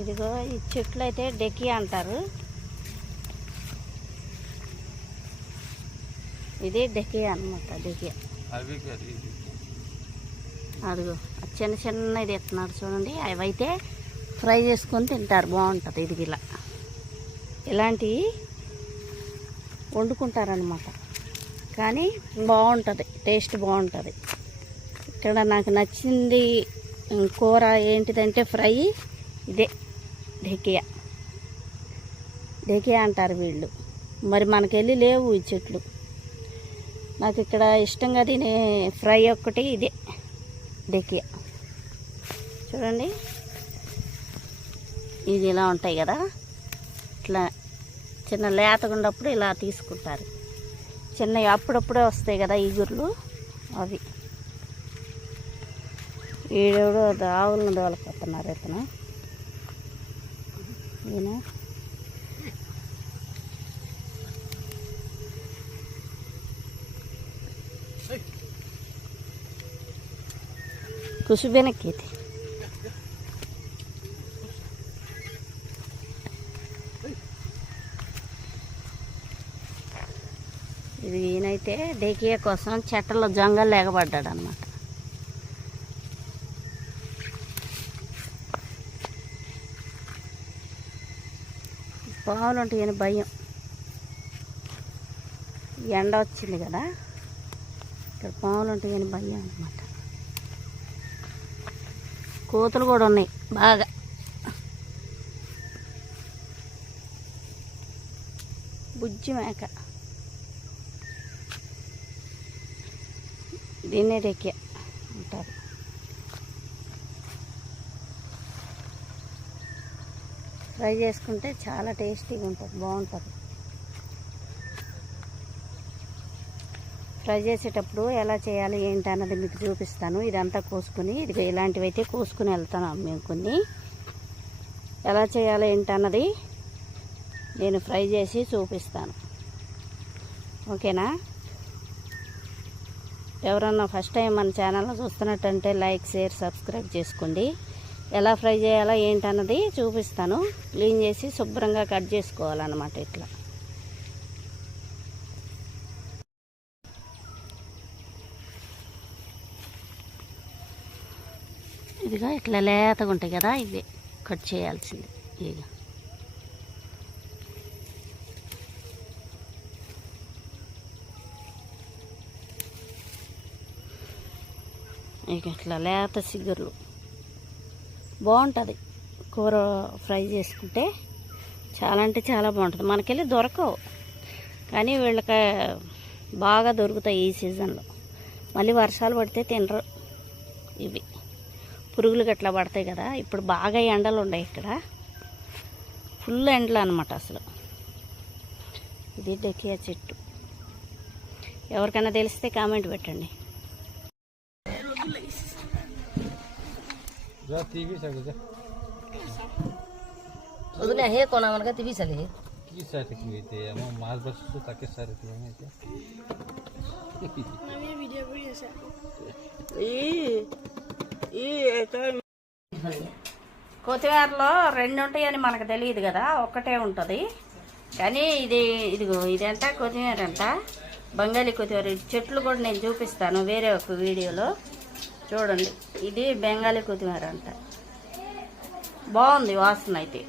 ఇదిగో ఈ చెట్లు అయితే డెకి అంటారు. ఇది డెకి అనమాట. డెకి అదిగో చిన్న చిన్న ఇది ఎత్తున్నాడు చూడండి. అవైతే ఫ్రై చేసుకొని తింటారు, బాగుంటుంది. ఇది ఇలా ఇలాంటివి వండుకుంటారనమాట. కానీ బాగుంటుంది, టేస్ట్ బాగుంటుంది. ఇక్కడ నాకు నచ్చింది కూర ఏంటిదంటే ఫ్రై ఇదే ఢెకియా. ఢెకియా అంటారు వీళ్ళు. మరి మనకెళ్ళి లేవు ఈ చెట్లు. నాకు ఇక్కడ ఇష్టంగా తినే ఫ్రై ఒక్కటి ఇదే ఢెకియా. చూడండి, ఇది ఇలా ఉంటాయి కదా, ఇట్లా చిన్న లేతగా ఉన్నప్పుడు ఇలా తీసుకుంటారు. చిన్నవి అప్పుడప్పుడే వస్తాయి కదా ఈగుర్లు, అవి. ఈడెవడో ఆవులను దోలకొస్తున్నారు ఇతను. ఈయన కుసుబెనక్కి ఇది. ఈయనైతే డేకియా కోసం చెట్టలో జంగల్ ఎగబడ్డాడు అన్నమాట. పావులు ఉంటాయని భయం. ఎండ వచ్చింది కదా, ఇక్కడ పావులు ఉంటాయని భయం అన్నమాట. కోతులు కూడా ఉన్నాయి బాగా. బుజ్జి మేక, దీన్నే డెకియా అంటారు. ఫ్రై చేసుకుంటే చాలా టేస్టీగా ఉంటుంది, బాగుంటుంది. ఫ్రై చేసేటప్పుడు ఎలా చేయాలి ఏంటి అన్నది మీకు చూపిస్తాను. ఇదంతా కోసుకుని, ఇది ఇలాంటివి అయితే కోసుకుని వెళ్తాను మేము కొన్ని. ఎలా చేయాలి ఏంటి అన్నది నేను ఫ్రై చేసి చూపిస్తాను, ఓకేనా? ఎవరన్నా ఫస్ట్ టైం మన ఛానల్లో చూస్తున్నట్టంటే లైక్, షేర్, సబ్స్క్రైబ్ చేసుకోండి. ఎలా ఫ్రై చేయాలో ఏంటన్నది చూపిస్తాను. క్లీన్ చేసి శుభ్రంగా కట్ చేసుకోవాలన్నమాట. ఇట్లా ఇదిగా ఇట్లా లేతగా ఉంటాయి కదా, ఇవి కట్ చేయాల్సింది. ఇక ఇట్లా లేత సిగుర్లు బాగుంటుంది. కూర ఫ్రై చేసుకుంటే చాలా అంటే చాలా బాగుంటుంది. మనకెళ్ళి దొరకవు, కానీ వీళ్ళకి బాగా దొరుకుతాయి ఈ సీజన్లో. మళ్ళీ వర్షాలు పడితే తినరు. ఇవి పురుగులు గట్లా పడతాయి కదా. ఇప్పుడు బాగా ఎండలు ఉన్నాయి, ఇక్కడ ఫుల్ ఎండలు అనమాట అసలు. ఇది డెకియా చెట్టు. ఎవరికైనా తెలిస్తే కామెంట్ పెట్టండి. हे कोणा मला टीव्ही चालली की साठी किती मग माल बसतो ताके सारे ती माहिती मी व्हिडिओ కొత్తిమీరలో రెండు ఉంటాయని మనకు తెలియదు కదా, ఒక్కటే ఉంటుంది. కానీ ఇదిగో ఇదంతా కొత్తిమీర అంట, బంగాళీ కొత్తిమీర. చెట్లు కూడా నేను చూపిస్తాను వేరే ఒక వీడియోలో, చూడండి. ఇది బెంగాలీ కొత్తిమీర అంట. బాగుంది వాసన అయితే,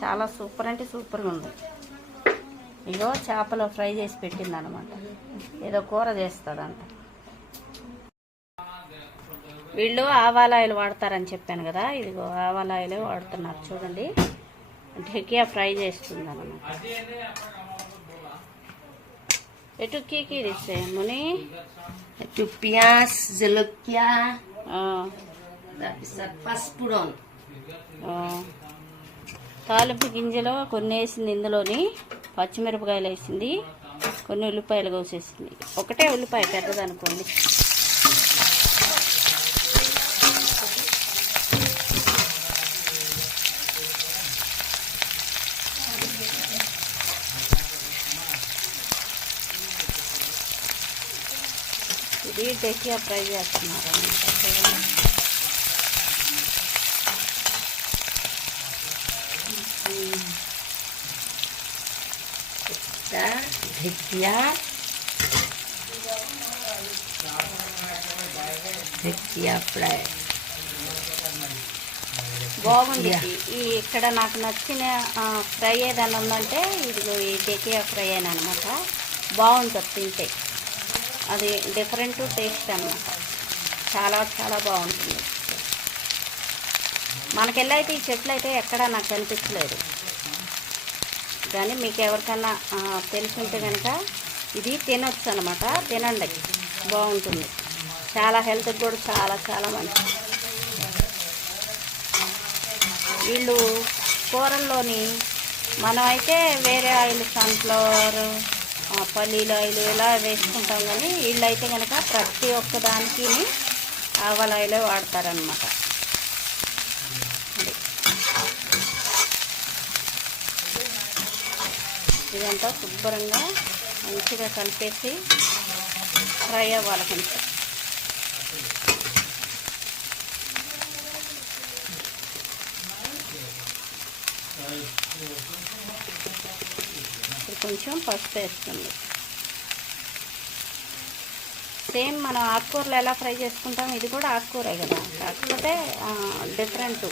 చాలా సూపర్ అంటే సూపర్గా ఉంది. ఇగో చేపలు ఫ్రై చేసి పెట్టింది అనమాట. ఏదో కూర చేస్తుందంట. వీళ్ళు ఆవాలాయిలు వాడతారని చెప్పాను కదా, ఇదిగో ఆవాలాయిలే వాడుతున్నారు. చూడండి, ఢెకియా ఫ్రై చేస్తుంది అన్నమాట. এটু কি কি দিছে মুনি? একটু পিঁয়াজ, জলকীয়া, তাৰপিছত পাঁচফোৰণ, తాలింపు గింజలు కొన్ని వేసింది. ఇందులోని పచ్చిమిరపకాయలు వేసింది, కొన్ని ఉల్లిపాయలు కోసేసింది. ఒకటే ఉల్లిపాయ పెద్దదనుకోండి. ఇది డెకియా ఫ్రై చేస్తున్నారు అన్నమాట. ढेकिया ढेकिया फ्राई బాగుంది ఈ ఇక్కడ నాకు నచ్చిన ఫ్రై ఏదైనా ఉందంటే ఇదిగో ఈ డెకియా ఫ్రై అని అనమాట. బాగుంటుంది తింటే, అది డిఫరెంట్ టేస్ట్ అన్నమాట. చాలా చాలా బాగుంటుంది. మనకెళ్ళి అయితే ఈ చెట్లు అయితే ఎక్కడా నాకు కనిపించలేదు, కానీ మీకు ఎవరికన్నా తెలుసుంటే కనుక ఇది తినొచ్చు అనమాట. తినండి, బాగుంటుంది. చాలా హెల్త్కి కూడా చాలా చాలా మంచిది. వీళ్ళు కూరల్లోని మనమైతే వేరే ఆయిల్, సన్ఫ్లవర్, పల్లీల ఆయిల్ ఇలా వేసుకుంటాం, కానీ వీళ్ళు అయితే కనుక ప్రతి ఒక్క దానికి ఆవాల ఆయిలే వాడతారనమాట. ఇదంతా శుభ్రంగా మంచిగా కలిపేసి ఫ్రై అవ్వాలి కొంచెం. కొంచెం పసుపు వేస్తుంది. సేమ్ మనం ఆకుకూరలు ఎలా ఫ్రై చేసుకుంటాం, ఇది కూడా ఆకుకూరే కదా, కాకపోతే డిఫరెంట్.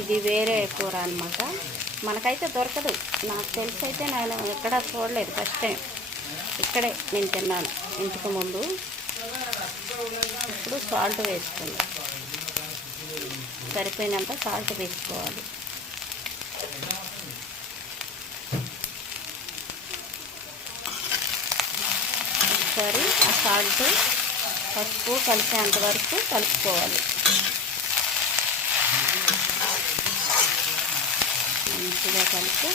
ఇది వేరే కూర అనమాట. మనకైతే దొరకదు, నాకు తెలిసి అయితే నేను ఎక్కడా చూడలేదు. ఫస్ట్ టైం ఇక్కడే నేను తిన్నాను ఇంటికి ముందు. ఇప్పుడు సాల్ట్ వేసుకుంది, సరిపోయినంత సాల్ట్ వేసుకోవాలి. ఒకసారి ఆ సాల్ట్ పసుపు కలిసేంత వరకు కలుపుకోవాలి. మంచిగా కలిపి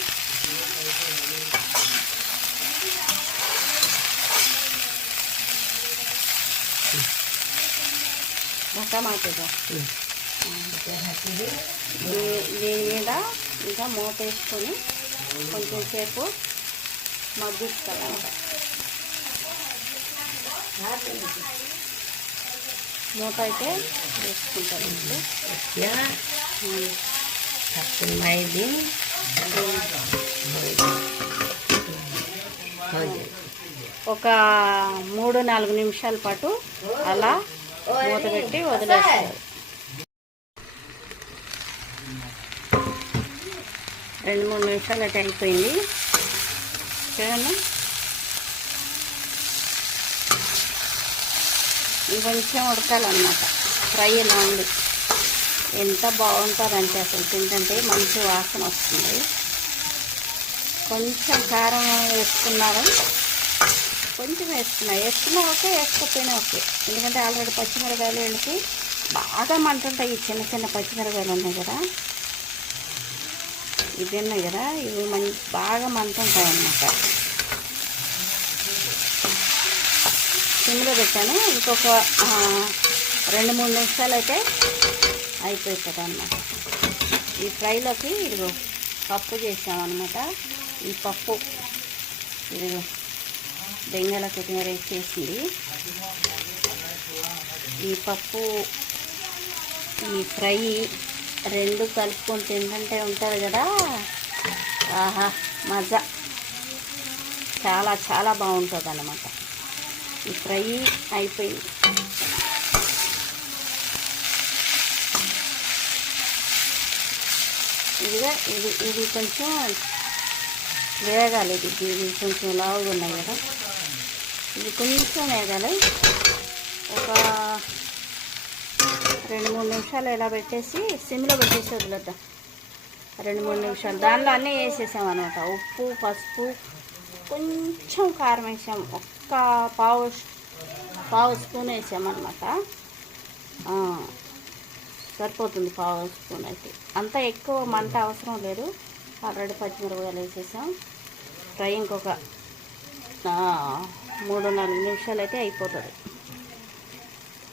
టమాటా దీని మీద ఇంకా మూత వేసుకొని కొంచెం సేపు మగ్గిస్తాను. మూత అయితే వేసుకుంటాను. ఒక 3-4 నిమిషాల పాటు అలా మూత పెట్టి వదిలేస్తారు. 2-3 నిమిషాలు అయితే అయిపోయింది చూడండి. కొంచెం ఉడకాలన్నమాట. ఫ్రై ఇలా ఉంది. ఎంత బాగుంటుందంటే అసలు తింటుంటే మంచి వాసన వస్తుంది. కొంచెం కారం వేసుకున్నారు, కొంచెం వేసుకున్నా ఓకే, వేసుకోకపోయినా ఓకే. ఎందుకంటే ఆల్రెడీ పచ్చిమిరకాయలు వీళ్ళకి బాగా మంటుంటాయి. ఈ చిన్న చిన్న పచ్చిమిరకాయలు ఉన్నాయి కదా, ఇవి ఉన్నాయి కదా, ఇవి బాగా మంటుంటాయి అన్నమాట. సిమ్లో పెట్టాను. ఇంకొక 2-3 నిమిషాలు అయితే అయిపోతుంది అన్నమాట. ఈ ఫ్రైలోకి ఇదిగో పప్పు చేసామన్నమాట. ఈ పప్పు ఇదిగో బెంగళ కొత్తిమీర వేసేసింది. ఈ పప్పు ఈ ఫ్రై రెండు కలుపుకొని తింటుంటే ఉంటుంది కదా, ఆహా మజా, చాలా చాలా బాగుంటుంది అన్నమాట. ఈ ఫ్రై అయిపోయింది. ఇది కొంచెం వేగాలి. ఇది కొంచెం లావుగా ఉన్నాయి కదా, ఇది కొంచెం వేగాలి. ఒక 2-3 నిమిషాలు ఇలా పెట్టేసి సిమ్లో పెట్టేసి వదిలేద్దాం. 2-3 నిమిషాలు దానిలో అన్నీ వేసేసామన్నమాట. ఉప్పు, పసుపు, కొంచెం కారం వేసాం. ఒక్క పావు స్పూన్ వేసామన్నమాట. సరిపోతుంది పావు స్పూన్ అయితే. అంత ఎక్కువ మంట అవసరం లేదు. ఆల్రెడీ పచ్చిమిరపకాయలు వేసేసాం. ఫ్రై ఇంకొక 3-4 నిమిషాలు అయితే అయిపోతుంది.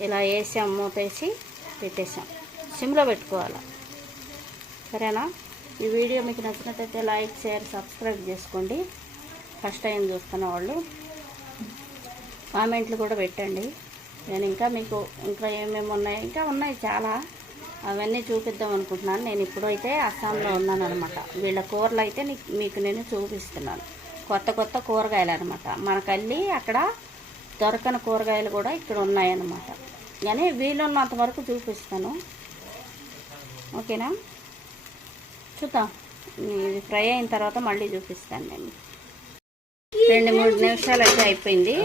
ఇలా వేసాం, మూత వేసి పెట్టేసాం. సిమ్లో పెట్టుకోవాలి. సరేనా? ఈ వీడియో మీకు నచ్చినట్లయితే లైక్, షేర్, సబ్స్క్రైబ్ చేసుకోండి. ఫస్ట్ టైం చూస్తున్న వాళ్ళు కామెంట్లు కూడా పెట్టండి. నేను ఇంకా మీకు ఇంకా ఏమేమి ఉన్నాయి, ఇంకా ఉన్నాయి చాలా, అవన్నీ చూపిద్దాం అనుకుంటున్నాను. నేను ఇప్పుడైతే అస్సాంలో ఉన్నాను అనమాట. వీళ్ళ కూరలు అయితే మీకు నేను చూపిస్తున్నాను. కొత్త కొత్త కూరగాయలు అనమాట. మనకల్లి అక్కడ దొరకని కూరగాయలు కూడా ఇక్కడ ఉన్నాయన్నమాట. కానీ వీలున్నంత వరకు చూపిస్తాను, ఓకేనా? చూద్దాం, ఇది ఫ్రై అయిన తర్వాత మళ్ళీ చూపిస్తాను నేను. 2-3 నిమిషాలు అయితే అయిపోయింది.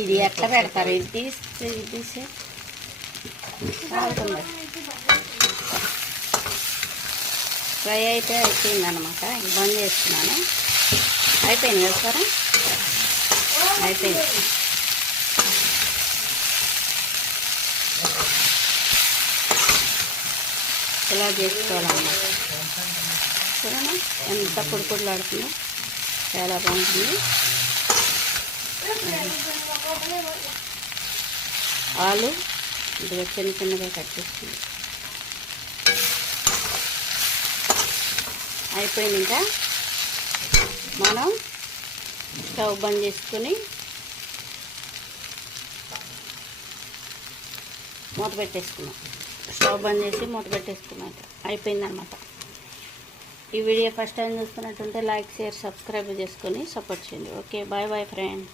ఇది ఎట్లా పెడతారు? ఇది తీసే ఫ్రై అయితే అయిపోయింది అనమాట. ఇది బంద్ చేస్తున్నాను. అయిపోయింది కదా సార్, అయిపోయింది. ఇలా చేసుకోవాలన్నమాట. చూడండి ఎంత పొడిపొడిలాడుతుందో, చాలా బాగుంటుంది. ఆలు ఇదిగో చిన్న చిన్నగా కట్ చేసుకుంది. అయిపోయింది. ఇంకా మనం స్టవ్ బంద్ చేసుకుని మూత పెట్టేసుకున్నాం. స్టవ్ బంద్ చేసి మూత పెట్టేసుకున్నాం. అయిపోయిందనమాట. ఈ వీడియో ఫస్ట్ టైం చూస్తున్నట్టుంటే లైక్, షేర్, సబ్స్క్రైబ్ చేసుకొని సపోర్ట్ చేయండి. Okay, bye bye friend.